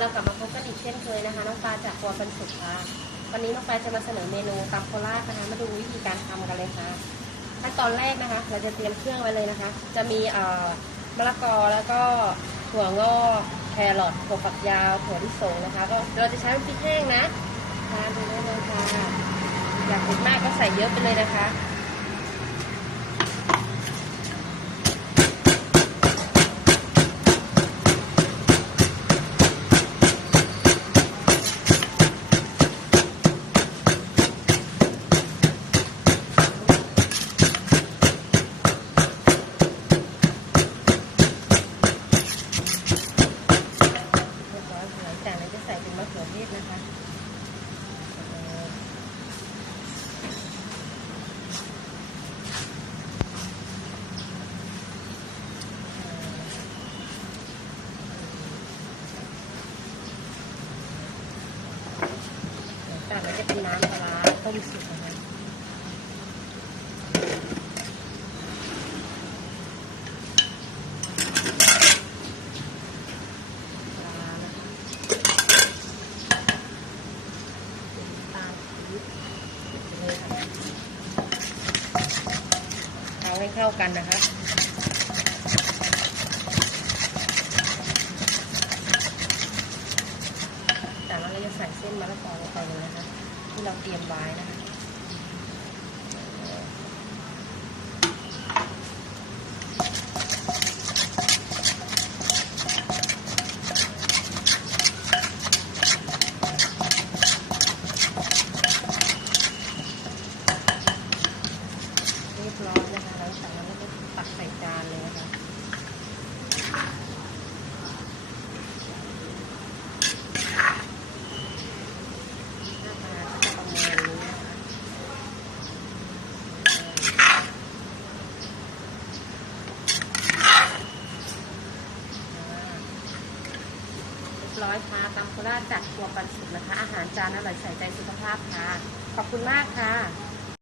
เรากลับมาพบกันอีกเช่นเคยนะคะ น้องปลาจากครัวปันสุขค่ะวันนี้น้องปลาจะมาเสนอเมนูตำโคราชนะคะ มาดูวิธีการทำกันเลยค่ะขั้นตอนแรกนะคะ เราจะเตรียมเครื่องไว้เลยนะคะ จะมีเอ่อมะละกอแล้วก็ถั่วงอกแครอทถั่วฝักยาวถั่วลิสงนะคะ ก็เราจะใช้เป็นพริกแห้งนะทานดูได้เลยค่ะอยากเผ็ดมากก็ใส่เยอะไปเลยนะคะ เรียบร้อยหลังจากนั้นจะใส่ เป็นมะเขือเทศนะคะเอ่อหลังจากนั้นจะเป็นน้ำปลาร้าต้มสุกนะคะปลานะคะน้ำตาลปี๊บเลยค่ะเอาให้เข้ากันนะคะจากนั้นเราจะใส่เส้นมะละกอลงไปเลยนะคะ ที่เราเตรียมไว้นะคะ เรียบร้อยนะคะแล้วจากนั้นเราก็ตักใส่จานเลยนะคะหน้าตาก็จะประมาณนี้นะคะอ่าเรียบ ร้อยค่ะตำโคราชจากครัวปันสุกนะคะ อาหารจานอร่อยใส่ใจสุขภาพค่ะ ขอบคุณมากค่ะ